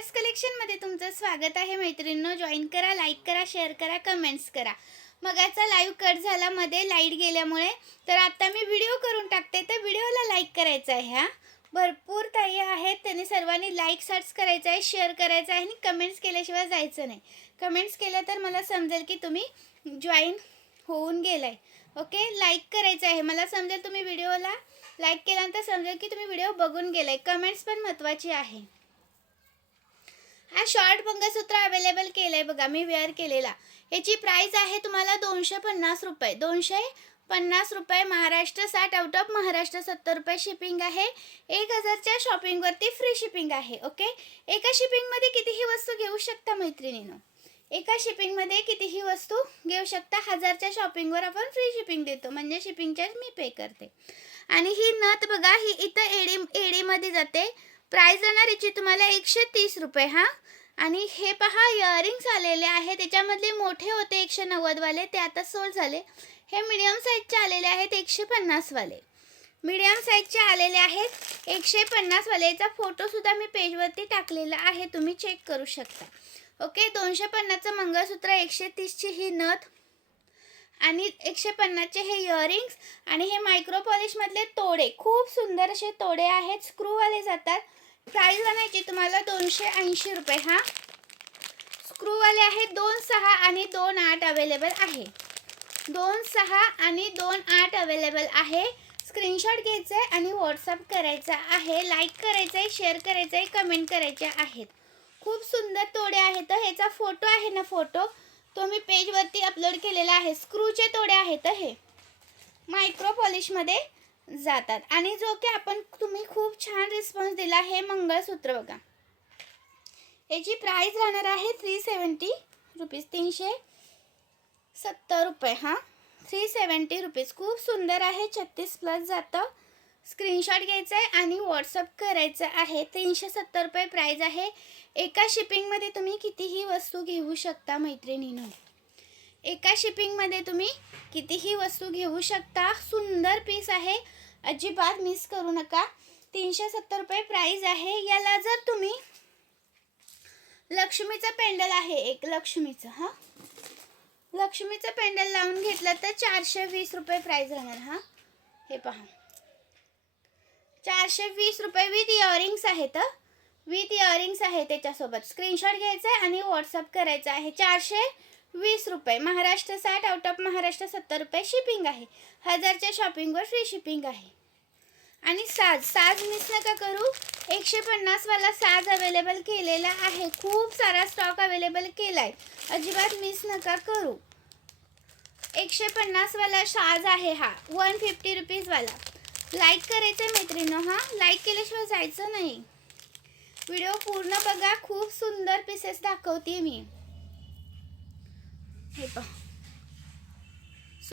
श्रेयस कलेक्शनमध्ये तुमचं स्वागत आहे मैत्रिणींनो. जॉईन करा, लाईक करा, शेअर करा, कमेंट्स करा. मगाचा लाईव्ह कट झाला मध्ये लाईट गेल्यामुळे, तर आता मी व्हिडिओ करून टाकते, तर व्हिडिओला लाईक करायचं आहे. हा भरपूर ताई आहेत, त्यांनी सर्वांनी लाईक सर्च करायचं आहे, शेअर करायचं आहे आणि कमेंट्स केल्याशिवाय जायचं नाही. कमेंट्स केल्या तर मला समजेल की तुम्ही जॉईन होऊन गेलाय. ओके, लाईक करायचं आहे, मला समजेल तुम्ही व्हिडिओला लाईक केल्यानंतर समजेल की तुम्ही व्हिडिओ बघून गेलाय. कमेंट्स पण महत्त्वाची आहे. हा शॉर्ट मंगळसूत्र अवेलेबल केलंय बघा, मी वेअर केलेला. याची प्राइस आहे तुम्हाला 250 रुपये. 250 रुपये महाराष्ट्र 60, आउट ऑफ महाराष्ट्र 70 रुपये शिपिंग आहे. 1000च्या शॉपिंगवरती फ्री शिपिंग आहे. ओके, एका शिपिंगमध्ये कितीही वस्तू घेऊ शकता मैत्रिणींनो. एका शिपिंगमध्ये कितीही वस्तू घेऊ शकता. 1000च्या शॉपिंगवर आपण फ्री शिपिंग देतो, म्हणजे शिपिंग चार्ज मी पे करते. आणि ही नथ बघा, ही इथं एडीमध्ये जाते. प्राइस जाणार याची तुम्हाला 130 रुपये. हा, आणि हे पहा इयरिंग्स आलेले आहे. त्याच्यामधले मोठे होते 190 वाले, ते आता सोल्ड झाले. हे मीडियम साईजचे आलेले आहेत 150 वाले. मीडियम साईजचे आलेले आहेत 150 वाले. याचा फोटोसुद्धा मी पेजवरती टाकलेला आहे, तुम्ही चेक करू शकता. ओके, 250चं मंगळसूत्र, 130ची ही नथ आणि 150चे हे इयरिंग्स आणि हे मायक्रो पॉलिशमधले तोडे. खूप सुंदर असे तोडे आहेत, स्क्रूवाले जातात. प्राइस राहण्याची तुम्हाला 280 रुपये. हा, स्क्रूवाले आहेत. 2.6 आणि 2.8 अवेलेबल आहे. 2.6 आणि 2.8 अवेलेबल आहे. स्क्रीनशॉट घ्यायचा आहे आणि व्हॉट्सअप करायचा आहे. लाईक करायचं आहे, शेअर करायचं आहे, कमेंट करायचे आहेत. खूप सुंदर तोडे आहेत. ह्याचा फोटो आहे ना, फोटो तो मी पेजवरती अपलोड केलेला आहे. स्क्रूचे तोडे आहेत, हे मायक्रो पॉलिशमध्ये जातात. आणि जो की तुम्ही खूप छान रिस्पॉन्स दिला. हे मंगळसूत्र बघा, याची प्राइस राहणार आहे 370 रुपीज, 370 रुपये. हा, 370 रुपीज. खूप सुंदर आहे, 36+ जातं. स्क्रीनशॉट घ्यायचा आहे आणि व्हॉट्सअप करायचं आहे. 370 रुपये प्राइस आहे. एका शिपिंगमध्ये तुम्ही कितीही वस्तू घेऊ शकता मैत्रिणींनो. एका शिपिंगमध्ये तुम्ही कितीही वस्तू घेऊ शकता. सुंदर पीस आहे, अजिबात मिस करू नका. 370 रुपये प्राइस आहे. याला जर तुम्ही लक्ष्मीचं पेंडल आहे, एक लक्ष्मीचं, हा लक्ष्मीचं पेंडल लावून घेतलं तर 420 रुपये प्राइस राहणार. हा, हे पहा, 420 रुपये विथ इयरिंग्स आहेत. विथ इयरिंग्स आहे त्याच्यासोबत. स्क्रीनशॉट घ्यायचा आहे आणि व्हॉट्सअप करायचा आहे. 420 रुपये महाराष्ट्र 60, आउट ऑफ महाराष्ट्र 70 रुपये शिपिंग आहे. 1000च्या शॉपिंगवर फ्री शिपिंग आहे. आणि साज मिस नका करू. 150 वाला साज अवेलेबल केलेला आहे. खूप सारा स्टॉक अवेलेबल केला आहे, अजिबात मिस नका करू. 150 वाला साज आहे हा, 150 रुपीज वाला. लाईक करायचं मैत्रिणींनो. हा, लाईक केल्याशिवाय जायचं नाही. व्हिडिओ पूर्ण बघा, खूप सुंदर पीसेस दाखवते मी. हे पहा,